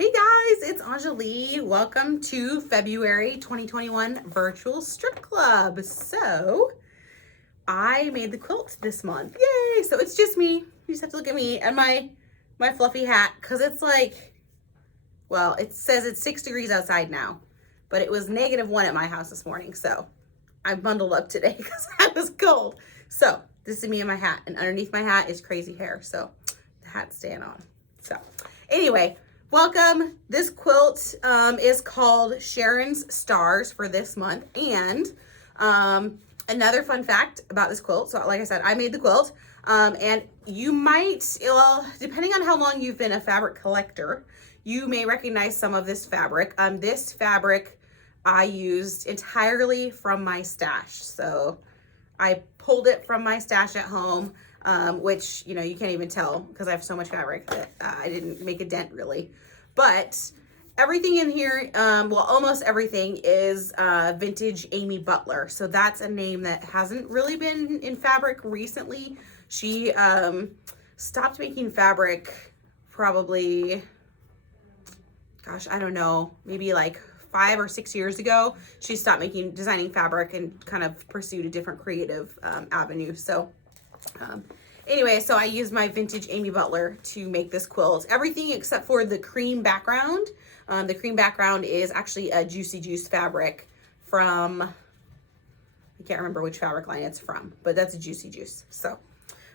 Hey guys, it's Anjali. Welcome to February 2021 Virtual Strip Club. So, I made the quilt this month. Yay! So it's just me. You just have to look at me and my fluffy hat because it's like, well, it says it's 6 degrees outside now, but it was -1 at my house this morning. So, I bundled up today because I was cold. So, this is me and my hat, and underneath my hat is crazy hair. So, the hat's staying on. So, anyway, welcome. This quilt is called Sharon's Stars for this month. And another fun fact about this quilt. So like I said, I made the quilt. And you might, well, depending on how long you've been a fabric collector, you may recognize some of this fabric. This fabric I used entirely from my stash. So I pulled it from my stash at home. Which, you know, you can't even tell because I have so much fabric that I didn't make a dent really. But everything in here, well, almost everything is vintage Amy Butler. So that's a name that hasn't really been in fabric recently. She stopped making fabric probably, gosh, I don't know, maybe like 5 or 6 years ago. She stopped designing fabric and kind of pursued a different creative avenue. So anyway, so I used my vintage Amy Butler to make this quilt. Everything except for the cream background. The cream background is actually a Juicy Juice fabric from, I can't remember which fabric line it's from, but that's a Juicy Juice. So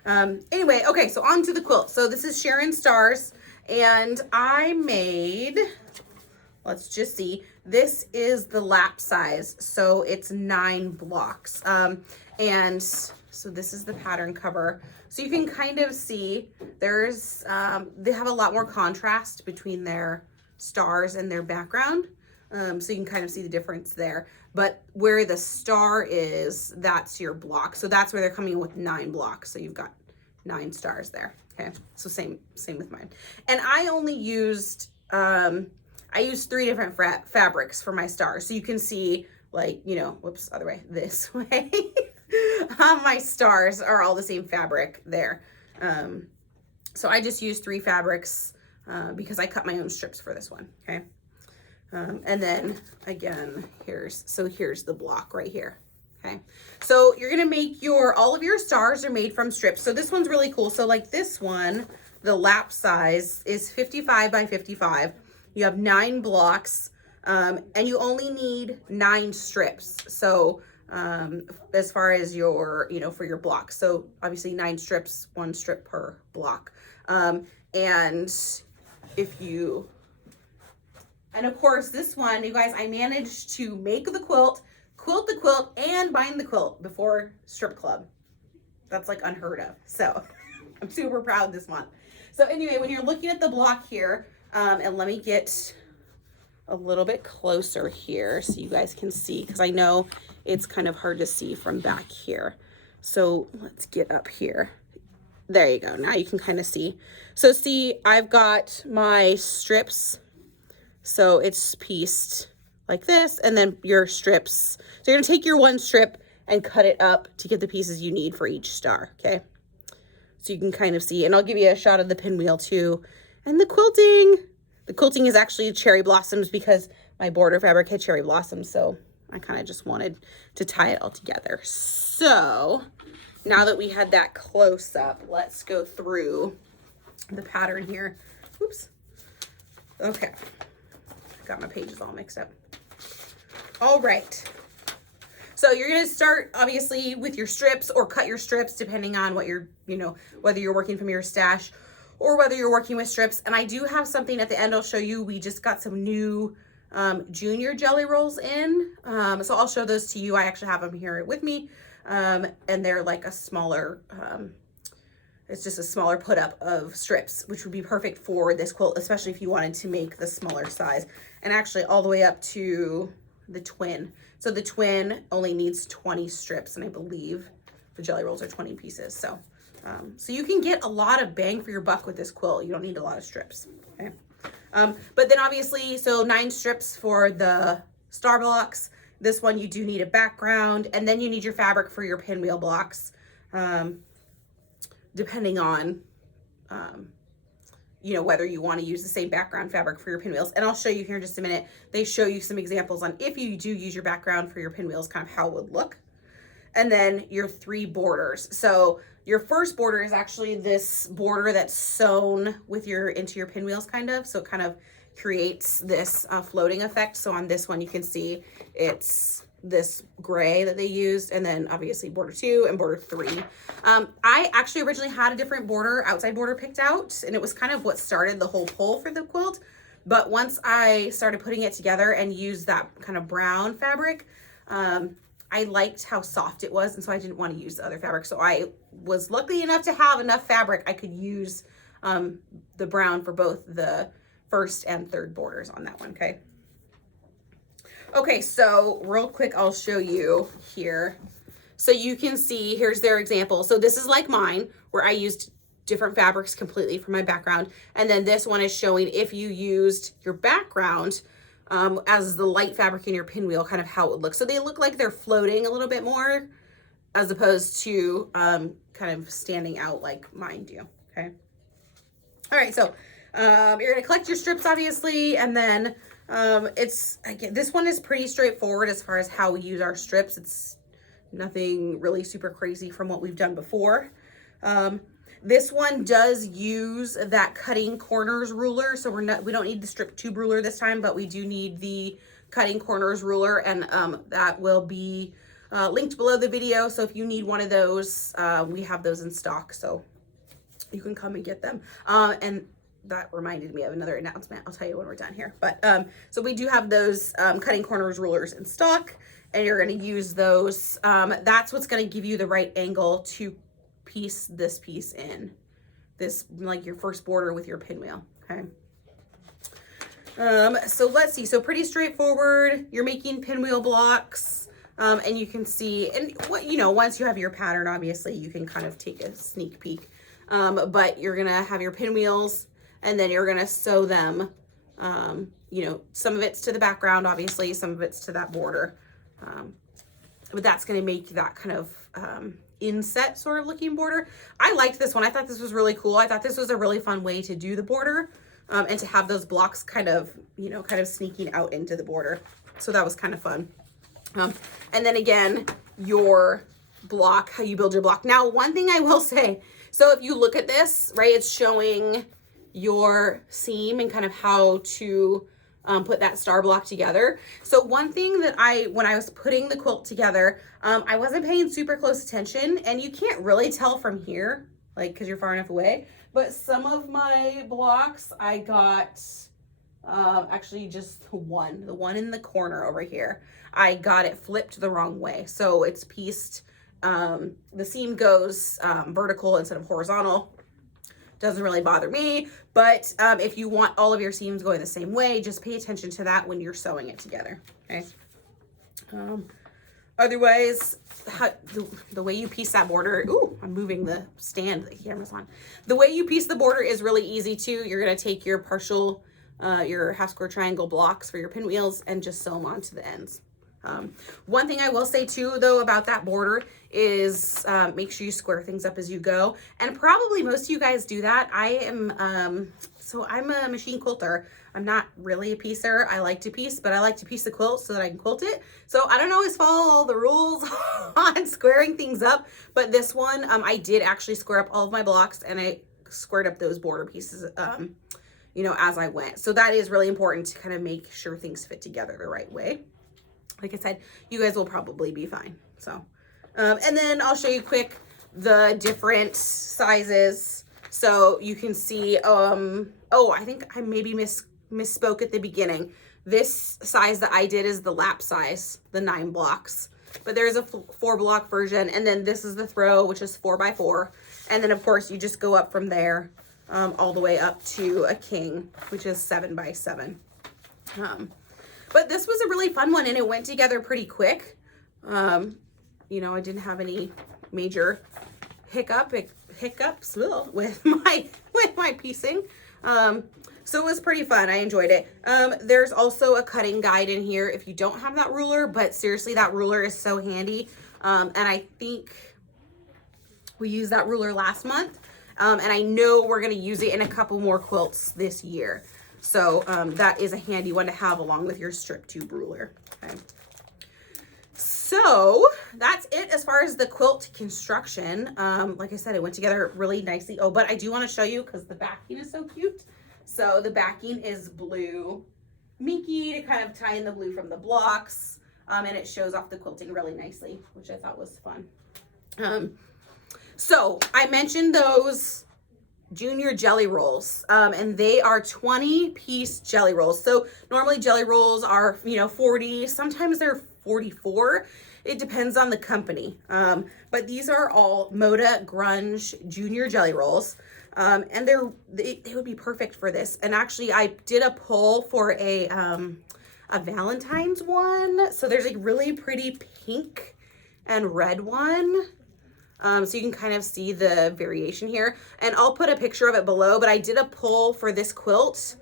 anyway, okay, so on to the quilt. So this is Sharon's Stars, and I made, let's just see, this is the lap size, so it's 9 blocks. And so this is the pattern cover. So you can kind of see there's, they have a lot more contrast between their stars and their background. So you can kind of see the difference there. But where the star is, that's your block. So that's where they're coming in with 9 blocks. So you've got 9 stars there. Okay, so same with mine. And I only used, I used 3 different fabrics for my stars. So you can see, like, you know, whoops, other way, this way. My stars are all the same fabric there. So I just used 3 fabrics because I cut my own strips for this one, okay? And then again, here's the block right here, okay? So you're gonna make all of your stars are made from strips. So this one's really cool. So like this one, the lap size is 55 by 55. You have 9 blocks, and you only need 9 strips. So as far as your, you know, for your block. So obviously 9 strips, 1 strip per block. And of course this one, you guys, I managed to make the quilt the quilt, and bind the quilt before strip club. That's like unheard of. So I'm super proud this month. So anyway, when you're looking at the block here, and let me get a little bit closer here so you guys can see, because I know it's kind of hard to see from back here. So let's get up here. There you go. Now you can kind of see. So see, I've got my strips. So it's pieced like this, and then your strips. So you're gonna take your 1 strip and cut it up to get the pieces you need for each star, okay? So you can kind of see, and I'll give you a shot of the pinwheel too. And the quilting. The quilting is actually cherry blossoms because my border fabric had cherry blossoms, so I kind of just wanted to tie it all together. So now that we had that close up, let's go through the pattern here. Oops. Okay. Got my pages all mixed up. All right. So you're going to start obviously with your strips, or cut your strips depending on what you're, you know, whether you're working from your stash or whether you're working with strips. And I do have something at the end I'll show you. We just got some new junior jelly rolls in. So I'll show those to you. I actually have them here with me. And they're like a smaller, it's just a smaller put up of strips, which would be perfect for this quilt, especially if you wanted to make the smaller size. And actually all the way up to the twin. So the twin only needs 20 strips, and I believe the jelly rolls are 20 pieces. So so you can get a lot of bang for your buck with this quilt. You don't need a lot of strips, okay? But then obviously, so 9 strips for the star blocks. This one, you do need a background, and then you need your fabric for your pinwheel blocks, depending on, you know, whether you want to use the same background fabric for your pinwheels. And I'll show you here in just a minute. They show you some examples on if you do use your background for your pinwheels, kind of how it would look. And then your 3 borders. So your first border is actually this border that's sewn with into your pinwheels kind of. So it kind of creates this floating effect. So on this one, you can see it's this gray that they used, and then obviously border 2 and border 3. I actually originally had a different border, outside border picked out, and it was kind of what started the whole pull for the quilt. But once I started putting it together and used that kind of brown fabric, I liked how soft it was, and so I didn't want to use the other fabric. So I was lucky enough to have enough fabric I could use the brown for both the first and third borders on that one, okay? Okay, so real quick, I'll show you here. So you can see, here's their example. So this is like mine, where I used different fabrics completely for my background. And then this one is showing if you used your background as the light fabric in your pinwheel, kind of how it would look. So they look like they're floating a little bit more, as opposed to kind of standing out like mine do, okay? All right, so you're gonna collect your strips, obviously, and then again, this one is pretty straightforward as far as how we use our strips. It's nothing really super crazy from what we've done before. This one does use that cutting corners ruler, so we don't need the strip tube ruler this time, but we do need the cutting corners ruler, and that will be linked below the video. So if you need one of those, we have those in stock, so you can come and get them. And that reminded me of another announcement. I'll tell you when we're done here. But so we do have those cutting corners rulers in stock, and you're going to use those. That's what's going to give you the right angle to piece this piece in, this like your first border with your pinwheel, okay? So let's see. So pretty straightforward. You're making pinwheel blocks, and you can see, and what, you know, once you have your pattern, obviously you can kind of take a sneak peek. But you're gonna have your pinwheels, and then you're gonna sew them. You know, some of it's to the background, obviously, some of it's to that border. But that's gonna make that kind of inset sort of looking border. I liked this one. I thought this was really cool. I thought this was a really fun way to do the border, and to have those blocks kind of, you know, kind of sneaking out into the border. So that was kind of fun. And then again, your block, how you build your block. Now, one thing I will say, so if you look at this, right, it's showing your seam and kind of how to put that star block together. So one thing that when I was putting the quilt together, I wasn't paying super close attention, and you can't really tell from here, like, because you're far enough away, but some of my blocks I got, actually just the one in the corner over here, I got it flipped the wrong way. So it's pieced, the seam goes vertical instead of horizontal. Doesn't really bother me, but if you want all of your seams going the same way, just pay attention to that when you're sewing it together, okay? Otherwise, the way you piece that border, ooh, I'm moving the stand the camera's on. The way you piece the border is really easy too. You're gonna take your partial, your half square triangle blocks for your pinwheels and just sew them onto the ends. One thing I will say too, though, about that border is make sure you square things up as you go. And probably most of you guys do that. I'm a machine quilter. I'm not really a piecer. I like to piece, but I like to piece the quilt so that I can quilt it. So I don't always follow all the rules on squaring things up, but this one, I did actually square up all of my blocks, and I squared up those border pieces, you know, as I went. So that is really important to kind of make sure things fit together the right way. Like I said, you guys will probably be fine. So, and then I'll show you quick the different sizes. So you can see, oh, I think I maybe misspoke at the beginning. This size that I did is the lap size, the 9 blocks. But there's a 4 block version. And then this is the throw, which is 4x4. And then of course you just go up from there, all the way up to a king, which is 7x7. But this was a really fun one, and it went together pretty quick. You know, I didn't have any major hiccups with my piecing. So it was pretty fun. I enjoyed it. There's also a cutting guide in here if you don't have that ruler, but seriously, that ruler is so handy. And I think we used that ruler last month, And I know we're going to use it in a couple more quilts this year. So that is a handy one to have along with your strip tube ruler. Okay. So that's it as far as the quilt construction. Like I said, it went together really nicely. Oh, but I do want to show you because the backing is so cute. So the backing is blue minky to kind of tie in the blue from the blocks. And it shows off the quilting really nicely, which I thought was fun. So I mentioned those Junior jelly rolls, and they are 20-piece jelly rolls. So normally jelly rolls are, 40, sometimes they're 44. It depends on the company. But these are all Moda Grunge Junior jelly rolls. And they would be perfect for this. And actually I did a poll for a Valentine's one. So there's a really pretty pink and red one. So you can kind of see the variation here, and I'll put a picture of it below, but I did a poll for this quilt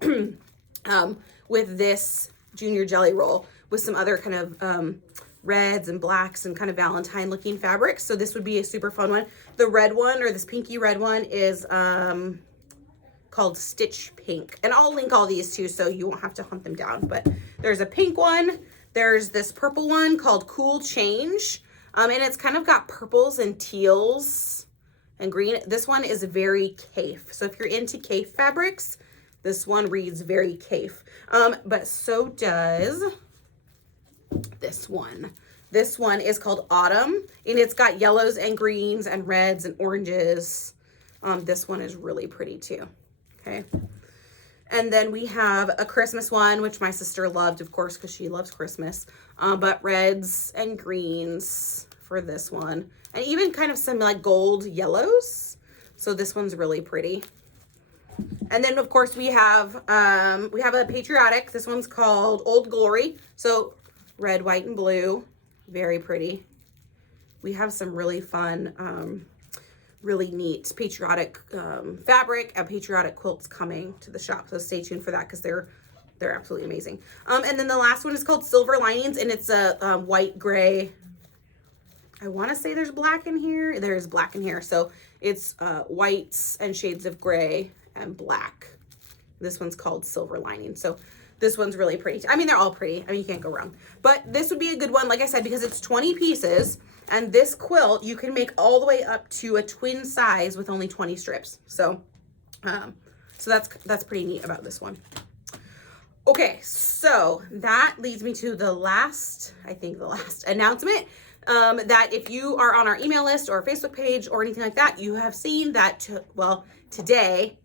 with this Junior jelly roll with some other kind of reds and blacks and kind of Valentine looking fabrics. So this would be a super fun one. The red one, or this pinky red one, is called Stitch Pink, and I'll link all these too so you won't have to hunt them down. But there's a pink one, there's this purple one called Cool Change. And it's kind of got purples and teals and green. This one is very Kaffe. So if you're into Kaffe fabrics, this one reads very Kaffe. But so does this one. This one is called Autumn, and it's got yellows and greens and reds and oranges. This one is really pretty too. Okay. And then we have a Christmas one, which my sister loved, of course, because she loves Christmas. But reds and greens for this one. And even kind of some like gold yellows. So this one's really pretty. And then, of course, we have a patriotic. This one's called Old Glory. So red, white, and blue. Very pretty. We have some really fun, really neat patriotic fabric and patriotic quilts coming to the shop. So stay tuned for that because they're absolutely amazing. And then the last one is called Silver Linings, and it's a white gray. I want to say there's black in here. There's black in here. So it's whites and shades of gray and black. This one's called Silver Lining. So this one's really pretty. I mean, they're all pretty. I mean, you can't go wrong. But this would be a good one, like I said, because it's 20 pieces. And this quilt, you can make all the way up to a twin size with only 20 strips. So, that's pretty neat about this one. Okay, so that leads me to the last announcement. That if you are on our email list or Facebook page or anything like that, you have seen that, today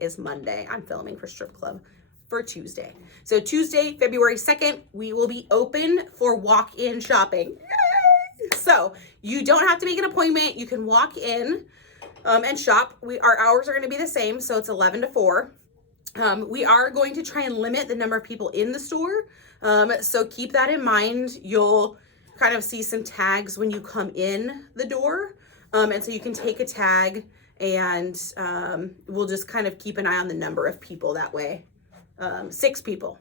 is Monday. I'm filming for Strip Club for Tuesday. So Tuesday, February 2nd, we will be open for walk-in shopping. Yay! So you don't have to make an appointment. You can walk in and shop. Our hours are going to be the same. So it's 11 to 4. We are going to try and limit the number of people in the store. So keep that in mind. You'll kind of see some tags when you come in the door. And so you can take a tag, and we'll just kind of keep an eye on the number of people that way. 6 people.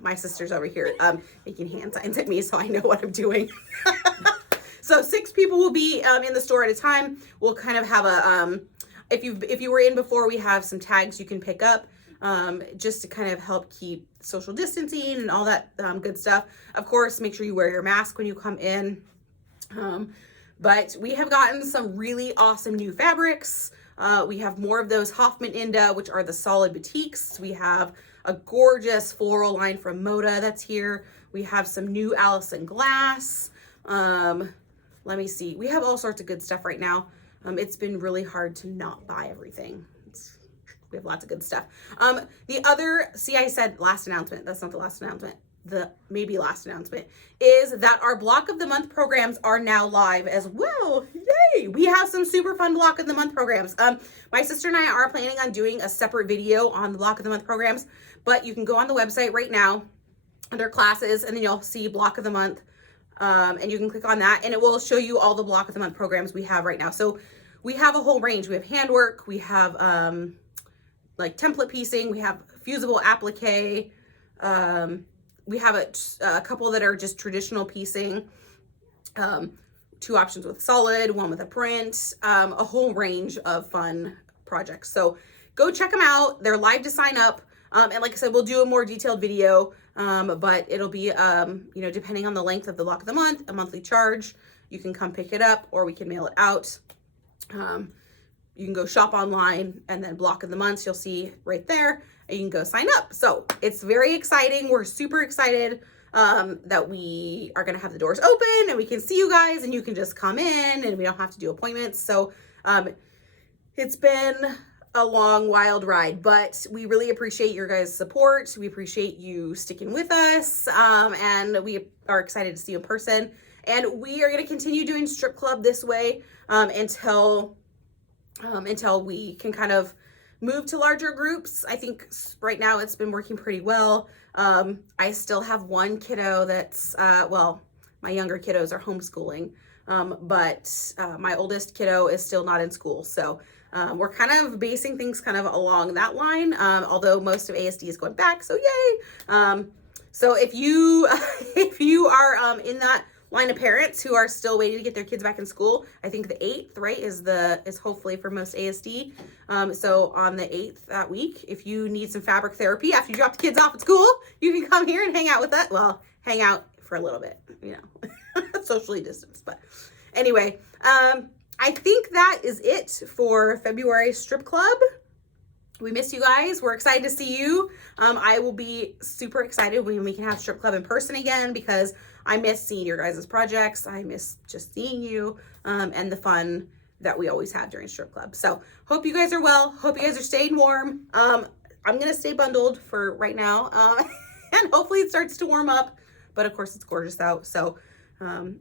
My sister's over here making hand signs at me, so I know what I'm doing. So 6 people will be in the store at a time. We'll kind of have a, if you were in before, we have some tags you can pick up. Just to kind of help keep social distancing and all that good stuff. Of course, make sure you wear your mask when you come in. But we have gotten some really awesome new fabrics. We have more of those Hoffman Inda, which are the solid batiks. We have a gorgeous floral line from Moda that's here. We have some new Allison Glass. Let me see. We have all sorts of good stuff right now. It's been really hard to not buy everything. We have lots of good stuff. I said last announcement. That's not the last announcement. The maybe last announcement is that our Block of the Month programs are now live as well. Yay! We have some super fun Block of the Month programs. My sister and I are planning on doing a separate video on the Block of the Month programs, but you can go on the website right now under classes, and then you'll see Block of the Month, and you can click on that, and it will show you all the Block of the Month programs we have right now. So we have a whole range. We have handwork. We have like template piecing. We have fusible applique. We have a couple that are just traditional piecing. 2 options with solid, 1 with a print, a whole range of fun projects. So go check them out. They're live to sign up. And like I said, we'll do a more detailed video, but it'll be, you know, depending on the length of the block of the month, a monthly charge. You can come pick it up or we can mail it out. You can go shop online and then block of the months, you'll see right there, and you can go sign up. So it's very exciting. We're super excited that we are going to have the doors open and we can see you guys and you can just come in and we don't have to do appointments. So it's been a long, wild ride, but we really appreciate your guys' support. We appreciate you sticking with us, and we are excited to see you in person. And we are going to continue doing strip club this way until we can kind of move to larger groups. I think right now it's been working pretty well. I still have 1 kiddo that's, well, my younger kiddos are homeschooling, but my oldest kiddo is still not in school. So we're kind of basing things kind of along that line, although most of ASD is going back, so yay. So if you are in that line of parents who are still waiting to get their kids back in school, I think the 8th, right, is hopefully for most ASD. So on the 8th that week, if you need some fabric therapy after you drop the kids off at school, you can come here and hang out with us. Well, hang out for a little bit, you know, socially distanced. But anyway, I think that is it for February Strip Club. We miss you guys. We're excited to see you. I will be super excited when we can have strip club in person again, because I miss seeing your guys' projects. I miss just seeing you and the fun that we always have during strip club. So hope you guys are well. Hope you guys are staying warm. I'm going to stay bundled for right now. And hopefully it starts to warm up. But of course it's gorgeous out. So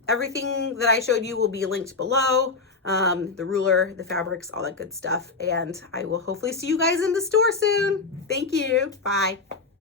everything that I showed you will be linked below. The ruler, the fabrics, all that good stuff. And I will hopefully see you guys in the store soon. Thank you. Bye.